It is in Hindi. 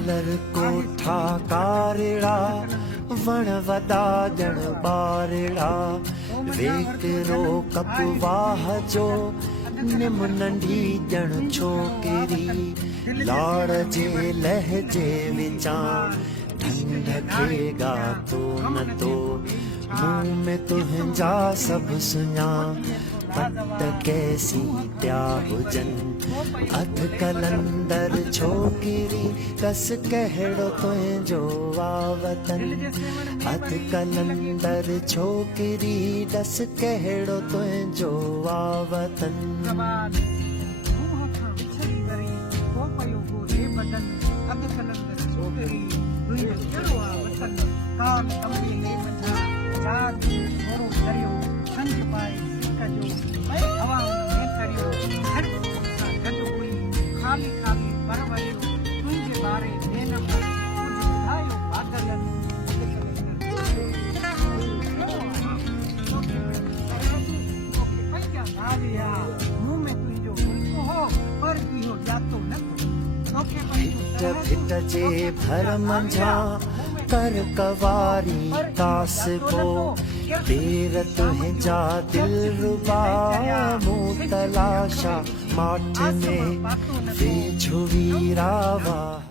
कलर कोठा कारिड़ा वण वदा जण बारिड़ा वेकरो कपवाह जो निम नंढी जण छोकिरी लाड़ जे लहजे विचां ठंड खेगा तो न तो मुंह में तुंहिंजा सब सुञा पट कैसी प्या हुजन अध कलंदर छोकिरी कस कहिड़ो तुंहिंजो वतन अध कलंदर छोकिरी दस कहिड़ो तुंहिंजो वतन खाली खाली परवरियो तुंहिंजे बारे में न ॿुधायो बादलनि मुंह में तुंहिंजो मुल्क हो पर इहो जातो न भिट भिट जे भर मंझा कर कवारी कासिबो पेर तुंहिंजा दिलरुबा मूं तलाशा माठ में वेझो वीरावा।